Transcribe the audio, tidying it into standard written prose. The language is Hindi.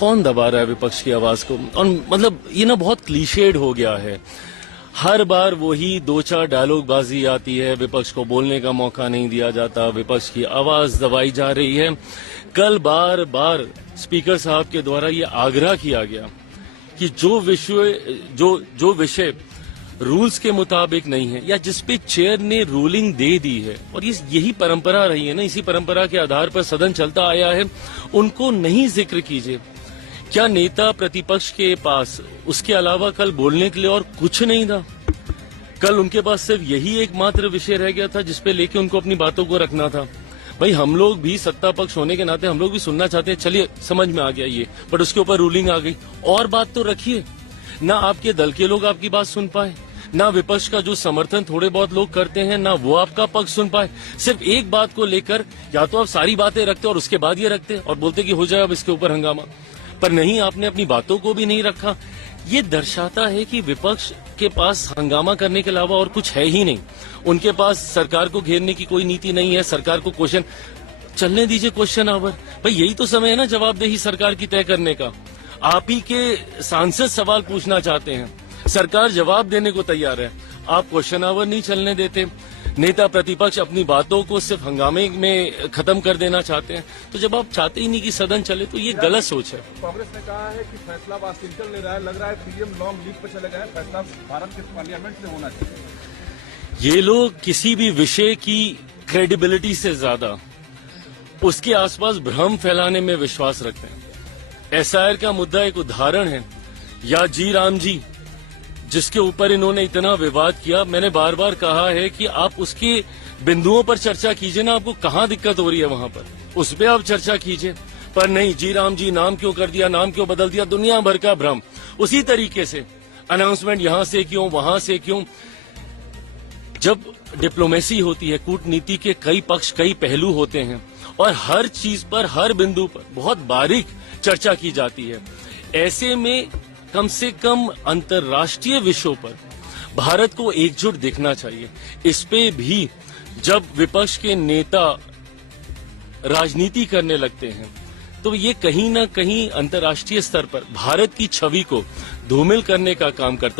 कौन दबा रहा है विपक्ष की आवाज को? और मतलब ये ना बहुत क्लीशेड हो गया है। हर बार वही दो चार डायलॉग बाजी आती है, विपक्ष को बोलने का मौका नहीं दिया जाता, विपक्ष की आवाज दबाई जा रही है। कल बार बार स्पीकर साहब के द्वारा ये आग्रह किया गया कि जो विषय रूल्स के मुताबिक नहीं है या जिसपे चेयर ने रूलिंग दे दी है, और यही परंपरा रही है ना, इसी परंपरा के आधार पर सदन चलता आया है, उनको नहीं जिक्र कीजिए। क्या नेता प्रतिपक्ष के पास उसके अलावा कल बोलने के लिए और कुछ नहीं था? कल उनके पास सिर्फ यही एकमात्र विषय रह गया था जिसपे लेके उनको अपनी बातों को रखना था। भाई हम लोग भी सत्ता पक्ष होने के नाते हम लोग भी सुनना चाहते हैं, चलिए समझ में आ गया ये, बट उसके ऊपर रूलिंग आ गई और बात तो रखिए। ना आपके दल के लोग आपकी बात सुन पाए, ना विपक्ष का जो समर्थन थोड़े बहुत लोग करते हैं, ना वो आपका पक्ष सुन पाए। सिर्फ एक बात को लेकर या तो आप सारी बातें रखते और उसके बाद ये रखते और बोलते कि हो जाए अब इसके ऊपर हंगामा, पर नहीं, आपने अपनी बातों को भी नहीं रखा। ये दर्शाता है कि विपक्ष के पास हंगामा करने के अलावा और कुछ है ही नहीं। उनके पास सरकार को घेरने की कोई नीति नहीं है। सरकार को क्वेश्चन चलने दीजिए, क्वेश्चन आवर। भाई यही तो समय है ना जवाबदेही सरकार की तय करने का। आप ही के सांसद सवाल पूछना चाहते हैं, सरकार जवाब देने को तैयार है, आप क्वेश्चन आवर नहीं चलने देते। नेता प्रतिपक्ष अपनी बातों को सिर्फ हंगामे में खत्म कर देना चाहते हैं। तो जब आप चाहते ही नहीं कि सदन चले तो ये गलत सोच है। कांग्रेस ने कहा है कि फैसला वाशिंगटन ले रहा है, लग रहा है पीएम लॉन्ग लीव पर चले गए, फैसला भारत के पार्लियामेंट में होना चाहिए। ये लोग किसी भी विषय की क्रेडिबिलिटी से ज्यादा उसके आसपास भ्रम फैलाने में विश्वास रखते हैं। एसआईआर का मुद्दा एक उदाहरण है, या जी राम जी जिसके ऊपर इन्होंने इतना विवाद किया। मैंने बार बार कहा है कि आप उसके बिंदुओं पर चर्चा कीजिए ना, आपको कहां दिक्कत हो रही है वहां पर उस पर आप चर्चा कीजिए। पर नहीं, जी राम जी नाम क्यों कर दिया, नाम क्यों बदल दिया, दुनिया भर का भ्रम। उसी तरीके से अनाउंसमेंट यहां से क्यों, वहां से क्यों। जब डिप्लोमेसी होती है, कूटनीति के कई पक्ष कई पहलू होते हैं और हर चीज पर हर बिंदु पर बहुत बारीक चर्चा की जाती है। ऐसे में कम से कम अंतर्राष्ट्रीय विषयों पर भारत को एकजुट दिखना चाहिए। इस पे भी जब विपक्ष के नेता राजनीति करने लगते हैं तो ये कहीं ना कहीं अंतर्राष्ट्रीय स्तर पर भारत की छवि को धूमिल करने का काम करता है।